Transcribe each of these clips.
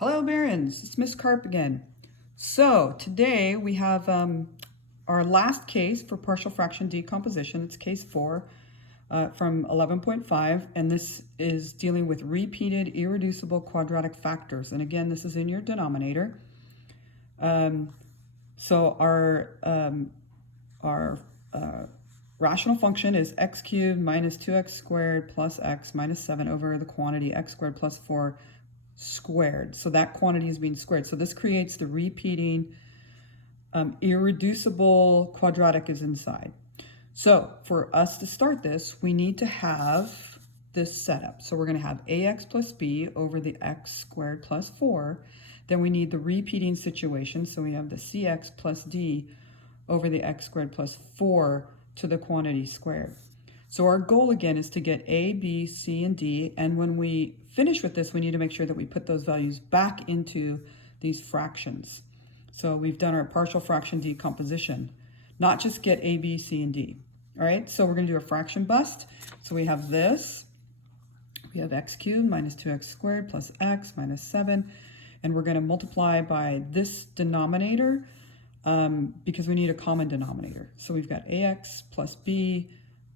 Hello, Barons. It's Miss Carp again. So today we have our last case for partial fraction decomposition. It's case 4 from 11.5, and this is dealing with repeated irreducible quadratic factors. And again, this is in your denominator. So our rational function is x cubed minus 2x squared plus x minus 7 over the quantity x squared plus 4 squared. So that quantity is being squared. So this creates the repeating irreducible quadratic is inside. So for us to start this, we need to have this setup. So we're going to have ax plus b over the x squared plus 4. Then we need the repeating situation. So we have the cx plus d over the x squared plus 4 to the quantity squared. So our goal again is to get a, b, c, and d. And when we finish with this, we need to make sure that we put those values back into these fractions. So we've done our partial fraction decomposition, not just get a, b, c, and d. All right, so we're going to do a fraction bust. So we have this. We have x cubed minus 2x squared plus x minus 7. And we're going to multiply by this denominator because we need a common denominator. So we've got ax plus b,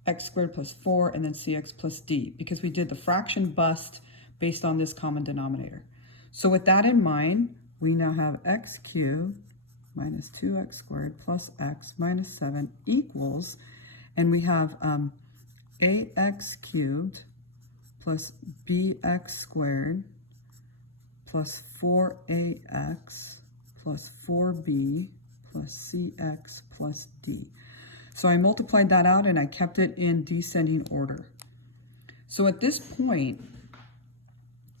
x squared plus 4, and then cx plus d, because we did the fraction bust based on this common denominator. So with that in mind, we now have x cubed minus 2x squared plus x minus 7 equals, and we have ax cubed plus bx squared plus 4ax plus 4b plus cx plus d. So I multiplied that out and I kept it in descending order. So at this point,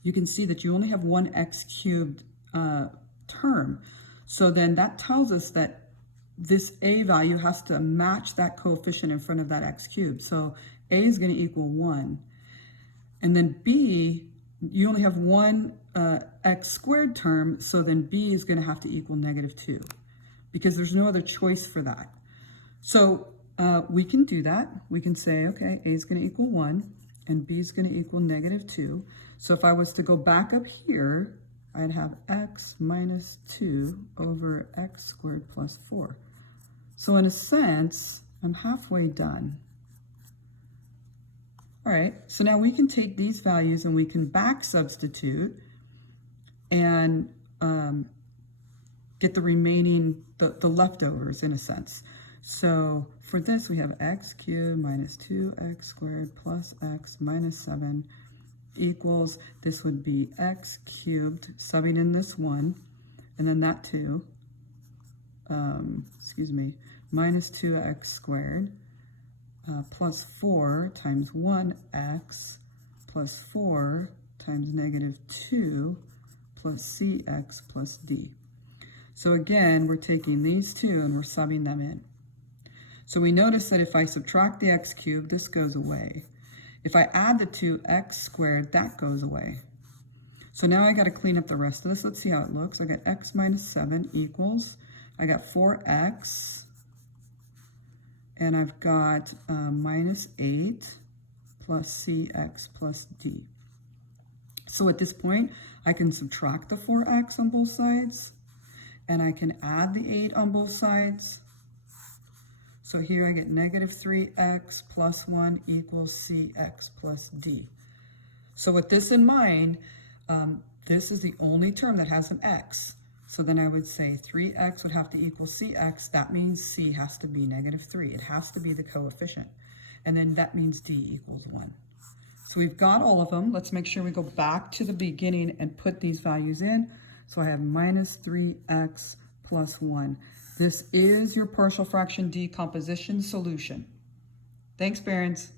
you can see that you only have one x cubed term. So then that tells us that this a value has to match that coefficient in front of that x cubed. So a is going to equal 1. And then b, you only have one x squared term, so then b is going to have to equal -2 because there's no other choice for that. So we can do that. We can say, okay, a is going to equal 1 and b is going to equal -2. So if I was to go back up here, I'd have x minus 2 over x squared plus 4. So in a sense, I'm halfway done. All right, so now we can take these values and we can back substitute and get the remaining, the leftovers in a sense. So for this, we have x cubed minus 2x squared plus x minus 7 equals, this would be x cubed, subbing in this 1, and then that 2, minus 2x squared plus 4 times 1x plus 4 times -2 plus cx plus d. So again, we're taking these two and we're subbing them in. So we notice that if I subtract the x cubed, this goes away. If I add the 2x squared, that goes away. So now I got to clean up the rest of this. Let's see how it looks. I got x minus 7 equals, I got 4x, and I've got minus 8 plus cx plus d. So at this point, I can subtract the 4x on both sides, and I can add the 8 on both sides. So here I get -3x plus 1 equals cx plus d. So with this in mind, this is the only term that has an x. So then I would say 3x would have to equal cx. That means c has to be -3. It has to be the coefficient. And then that means d equals 1. So we've got all of them. Let's make sure we go back to the beginning and put these values in. So I have -3x plus 1. This is your partial fraction decomposition solution. Thanks, Barons.